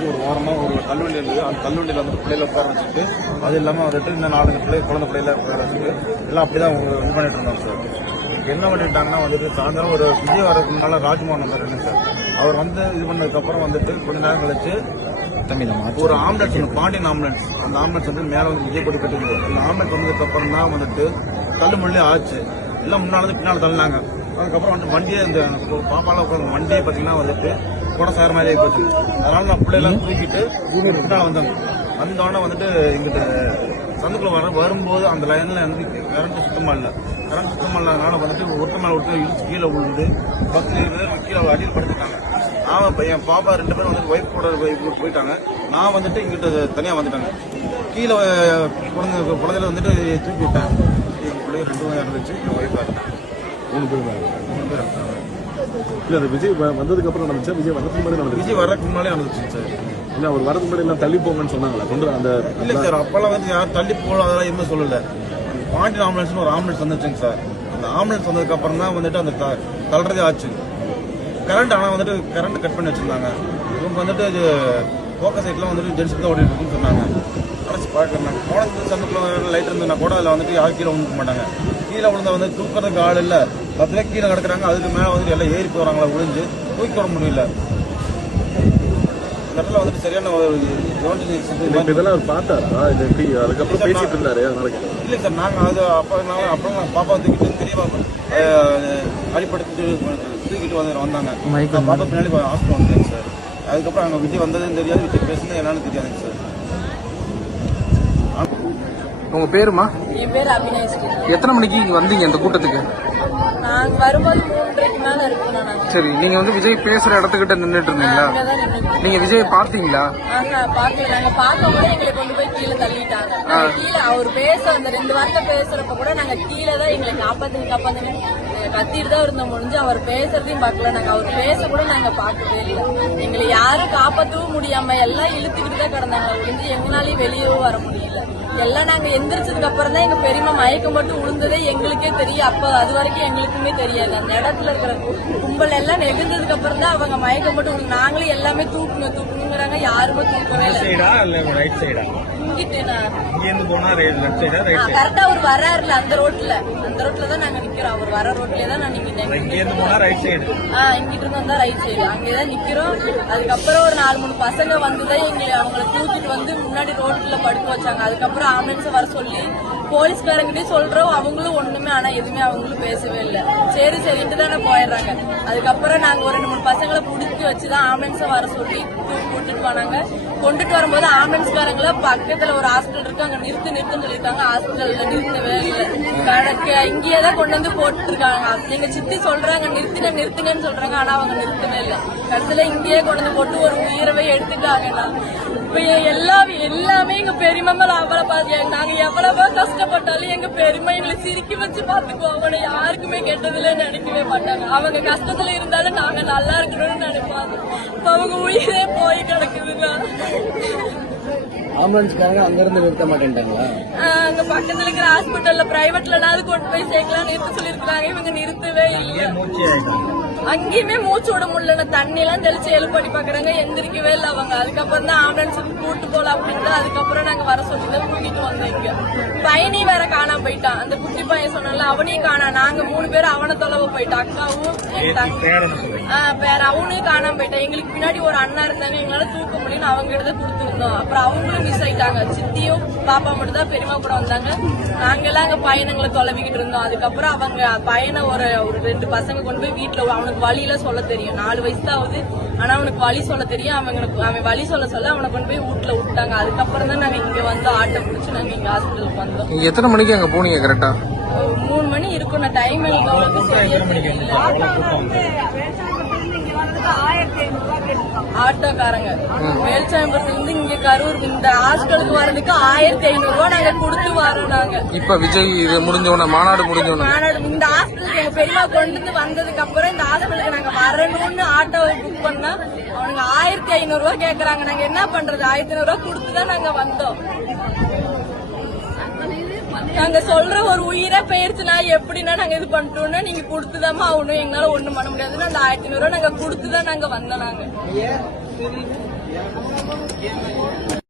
வந்துட்டு ஒரு ஓரமாக ஒரு தள்ளுவண்டி இருந்தது அந்த தள்ளுவண்டியில் வந்துட்டு பிள்ளைல உட்கார வச்சுட்டு அது இல்லாமல் வந்துட்டு இன்னும் நாலு பிள்ளை குழந்தை பிள்ளைல உட்கார வச்சுட்டு எல்லாம் அப்படி தான் இது பண்ணிட்டு இருந்தோம் சார். என்ன பண்ணிட்டாங்கன்னா வந்துட்டு சாயந்தரம் ஒரு விஜய் வரதுக்கு முன்னால ராஜ்மோகன் வந்தார் சார். அவர் வந்து இது பண்ணதுக்கப்புறம் வந்துட்டு கொஞ்ச நேரம் கழிச்சு ஒரு ஆம்புலன்ஸ் பாண்டியன் ஆம்புலன்ஸ் அந்த ஆம்புலன்ஸ் வந்து மேலே வந்து விஜய் கொடி கட்டுது அந்த ஆம்புலன்ஸ் வந்ததுக்கு அப்புறம் தான் வந்துட்டு தள்ளுமல்லி ஆச்சு. எல்லாம் முன்னால பின்னால் தள்ளினாங்க. அதுக்கப்புறம் வந்து வண்டியே இந்த பாப்பால உட்காந்து வண்டியே பார்த்தீங்கன்னா வந்துட்டு கூட சேர மாதிரி போச்சு. அதனால நான் பிள்ளைலாம் தூக்கிட்டு பின்னால் வந்தாங்க வந்தோடனே வந்துட்டு இங்கிட்டு சந்துக்குள்ள வர வரும்போது அந்த லைன்ல வந்து கரண்ட் சுத்தமா இல்லை. கரண்ட் சுத்தமா இல்லாதனால வந்துட்டு ஒருத்தர் மேல ஒருத்தர் இடிச்சு கீழே விழுந்து பத்து இருபது பேர் கீழே அடியில் படுத்துட்டாங்க நான் என் பாப்பா ரெண்டு பேரும் வந்து ஒய்ஃப் கூட போயிட்டாங்க. நான் வந்துட்டு இங்கிட்ட தனியா வந்துட்டாங்க. கீழே குழந்தை குழந்தையில வந்துட்டு தூக்கி விட்டேன். என் பிள்ளைய ரெண்டு பேரும் இருந்துச்சு என் ஒய்ஃபா இருந்தாங்க. மூணு பேர் தான். மூணு பேர் இருந்தாங்க. இல்ல அந்த விஜய் வந்ததுக்கு அப்புறம் நடந்துச்சா. விஜய் வரதுக்கு முன்னாடி நடந்துச்சு. விஜய் வர்றதுக்கு முன்னாலே நடந்துச்சு சார். இல்ல அவர் வரதுக்கு முன்னாடி எல்லாம் தள்ளி போங்கன்னு சொன்னாங்களா கொண்டு அந்த இல்ல சார் அப்பெல்லாம் வந்து யாரும் தள்ளி போகல அதெல்லாம் எதுவுமே சொல்லல. பாண்டியன் ஆம்புலன்ஸ்னு ஒரு ஆம்புலன்ஸ் வந்துச்சுங்க சார். அந்த ஆம்புலன்ஸ் வந்ததுக்கு அப்புறம் தான் வந்துட்டு அந்த தள்ளுறதே ஆச்சு. கரண்ட் ஆனால் வந்துட்டு கரண்ட் கட் பண்ணி வச்சிருந்தாங்க. இவங்க வந்துட்டு ஃபோக்கஸ் சைட்லாம் வந்துட்டு ஜென்ஸுக்கு தான் ஓடிட்டு இருக்குன்னு சொன்னாங்க. அடைச்சு பார்க்குறாங்க போனது சந்துக்குள்ள லைட் இருந்ததுன்னா கூட அதில் வந்துட்டு யாரும் கீழே விழுந்துக்க மாட்டாங்க. கீழே விழுந்தா வந்து தூக்கிறதுக்கு ஆள் இல்லை. பத்து பேர் கீழே கிடக்குறாங்க. அதுக்கு மேலே வந்துட்டு எல்லாம் ஏறி போகிறாங்களா விழுந்து. தூக்கி விட முடியல. இடத்துல வந்துட்டு சரியான ஒரு இதெல்லாம் அவர் பார்த்தாரா? இது அதுக்கப்புறம் பேசிட்டு இருந்தாரு. இல்லை சார் நாங்கள் அது அப்போ நாங்கள் அப்புறம் நாங்கள் பாப்பா தூக்கிட்டு தெரியவா அடிப்படுத்திட்டு தூக்கிட்டு வந்து வந்தாங்க. நான் பாப்பா பின்னாடி ஹாஸ்பிட்டல் வந்தேங்க சார் அதுக்கப்புறம் அங்கே விஜய் வந்ததுன்னு தெரியாது விஜய் பேசுனது என்னன்னு தெரியாதுங்க சார் உங்க பேருமா? என் பேர் அபிநய் ஸ்ரீ எத்தனை மணிக்கு இங்க வந்தீங்க இந்த கூட்டத்துக்கு? நாங்க வரும்போது மூன்றரைக்கு மேல இருக்கணும் நாங்க சரி நீங்க வந்து விஜய் பேசுற இடத்துக்கிட்ட நின்னுட்டு இருந்தீங்களா? நீங்க விஜய் பார்த்தீங்களா? ஆஹா பாக்கல நாங்க பார்க்கும் போது எங்களை கொண்டு போய் கீழே தள்ளிட்டாங்க. கீழே அவர் பேச அந்த ரெண்டு வார்த்தை பேசுறப்ப கூட நாங்க கீழே தான் எங்களை காப்பாத்துங்க காப்பாத்துங்க கத்திட்டு தான் இருந்தோம். முடிஞ்சு அவர் பேசுறதையும் பார்க்கல. நாங்க அவர் பேச கூட நாங்க பார்க்கவே இல்லை. எங்களை யாரும் காப்பாற்றவும் முடியாம எல்லாம் இழுத்துக்கிட்டு தான் கிடந்தாங்க. முடிஞ்சு எங்களாலையும் வெளியவும் வர முடியல. எல்லாம் நாங்க எந்திரிச்சதுக்கு அப்புறம் தான் எங்க பெரியம்மா மயக்கம் போட்டு விழுந்ததே எங்களுக்கே தெரியும். அப்ப அது வரைக்கும் எங்களுக்குமே தெரியாது. அந்த இடத்துல இருக்கிற கும்பல் எல்லாம் நெகுந்ததுக்கு அப்புறம் தான் அவங்க மயக்கம் போட்டு விழுந்து நாங்களும் எல்லாமே தூக்கணும் தூக்கணுங்கிறாங்க யாருமே தூக்கவே இல்லை. கரெக்டா அவர் வர்றாருல அந்த ரோட்ல. அந்த ரோட்ல தான் நாங்க நிக்கிறோம். அவர் வர ரோட்லயே தான் நான் இங்கிட்டு இருந்து வந்தா ரைட் சைடு அங்கேதான் நிக்கிறோம். அதுக்கப்புறம் ஒரு நாலு மூணு பசங்க வந்துதான் எங்களை அவங்கள தூக்கிட்டு வந்து முன்னாடி ரோட்ல படுக்க வச்சாங்க. அதுக்கப்புறம் ஆம்புலன்ஸ் வர சொல்லி போலீஸ்காரங்கிட்டே சொல்றோம். அவங்களும் ஒண்ணுமே ஆனா எதுவுமே அவங்களும் பேசவே இல்லை. சரி சரின்ட்டு தானே போயிடுறாங்க. அதுக்கப்புறம் நாங்க ஒரு ரெண்டு மூணு பசங்களை புடிச்சு வச்சுதான் ஆம்புலன்ஸை வர சொல்லி கூட்டிட்டு போனாங்க. கொண்டுட்டு வரும்போது ஆம்புலன்ஸ்காரங்களை பக்கத்துல ஒரு ஹாஸ்பிட்டல் இருக்கு. அங்க நிறுத்து நிறுத்துன்னு சொல்லியிருக்காங்க. ஹாஸ்பிட்டல்ல நிறுத்தவே இல்லை கணக்கு இங்கேயே தான் கொண்டு வந்து போட்டுருக்காங்க. எங்க சித்தி சொல்றாங்க நிறுத்துங்க நிறுத்துங்கன்னு சொல்றாங்க. ஆனா அவங்க நிறுத்தவே இல்லை. கடைசியில இங்கேயே கொண்டு வந்து போட்டு ஒரு உயிரவே எடுத்துட்டாங்கண்ணா இப்ப எல்லாமே எல்லாமே எங்க பெரியம்மா நாங்க எவ்வளவோ கஷ்டப்பட்டாலும் எங்க பெரியம்மா எங்களை சிரிக்க வச்சு பாத்துக்குவோம் அவனை யாருக்குமே கெட்டதுல நினைக்கவே மாட்டாங்க. அவங்க கஷ்டத்துல இருந்தாலும் நாங்க நல்லா இருக்கணும்னு நினைப்பாங்க அவங்க உயிரே போய் கிடக்குதுண்ணா ஆம்புலன்ஸ்காரங்க அங்க இருந்து நிறுத்த மாட்டேன்ட்டாங்களா? அங்க பக்கத்துல இருக்கிற ஹாஸ்பிட்டல்ல பிரைவேட்லனாவது கொண்டு போய் சேர்க்கலாம் நிறுத்த சொல்லிருக்காங்க இவங்க நிறுத்தவே இல்லை. அங்கேயுமே மூச்சு விட முடியல தண்ணி எல்லாம் தெளிச்சு எழுப்படி பாக்குறாங்க எந்திரிக்கவே இல்லை அவங்க. அதுக்கப்புறம் தான் ஆம்புலன்ஸ் கூட்டு போல அப்படின்னு அதுக்கப்புறம் நாங்க வர சொல்லி தான் வந்தோம் இங்க பையனி வேற காணாம போயிட்டான். அந்த குட்டி பையன் சொன்னால அவனையும் காணா. நாங்க மூணு பேரும் அவனை தொலைவு போயிட்டோம். அக்காவும் வேற அவனும் காணாம போயிட்டான். எங்களுக்கு பின்னாடி ஒரு அண்ணா இருந்தாங்க. எங்களால தூக்க முடியும்னு அவங்க கிட்ட கொடுத்துருந்தோம். அப்புறம் அவங்களும் மிஸ் ஆயிட்டாங்க. சித்தியும் பாப்பா மட்டும் தான் பெரியமா கூட வந்தாங்க. நாங்க எல்லாம் அங்க பையனுங்களை தொலைவிக்கிட்டு இருந்தோம். அதுக்கப்புறம் அவங்க பையனை ஒரு ஒரு ரெண்டு பசங்க கொண்டு போய் வீட்டுல அவனுக்கு வழியில சொல்ல தெரியும். நாலு வயசு தான் ஆகுது. ஆனா அவனுக்கு வழி சொல்ல தெரியும். அவங்களுக்கு அவன் வழி சொல்ல சொல்ல அவனை கொண்டு போய் வீட்டுல விட்டாங்க. அதுக்கப்புறம் தான் நாங்க இங்க வந்து ஆட்டோ பிடிச்சு நாங்க இங்க ஹாஸ்பிட்டலுக்கு வந்தோம். நீங்க எத்தனை மணிக்கு அங்க போனீங்க கரெக்டா மூணு மணி இருக்கும் நான் டைம் எனக்கு அவ்வளவு சரியா தெரியல. ஆட்டோக்காரங்க. வேல்சாமிபுரத்துல இருந்து இங்க கரூர் இந்த ஹாஸ்டலுக்கு வர்றதுக்கு ஆயிரத்தி ஐநூறு ரூபாய் நாங்க கொடுத்து வரோம் நாங்க. இப்ப விஜய் இது முடிஞ்சவன மாநாடு முடிஞ்சவன மாநாடு இந்த ஹாஸ்பிட்டலுக்கு எங்க பெரியமா கொண்டு வந்து வந்ததுக்கு அப்புறம் இந்த ஹாஸ்பிட்டலுக்கு நாங்க வரணும்னு ஆட்டோ புக் பண்ணா அவனுங்க ஆயிரத்தி ஐநூறு ரூபாய் கேக்குறாங்க. நாங்க என்ன பண்றது? ஆயிரத்தி ஐநூறு ரூபாய் கொடுத்துதான் நாங்க வந்தோம். நாங்க சொல்ற ஒரு உயிரை போயிருச்சுன்னா எப்படின்னா நாங்க இது பண்ணிட்டோம்னா நீங்க கொடுத்துதாம்மா ஆகணும் எங்களால ஒண்ணும் பண்ண முடியாது. அந்த ஆயிரத்தி ஐநூறு ரூபாய் நாங்க கொடுத்துதான் நாங்க வந்தோம் நாங்க.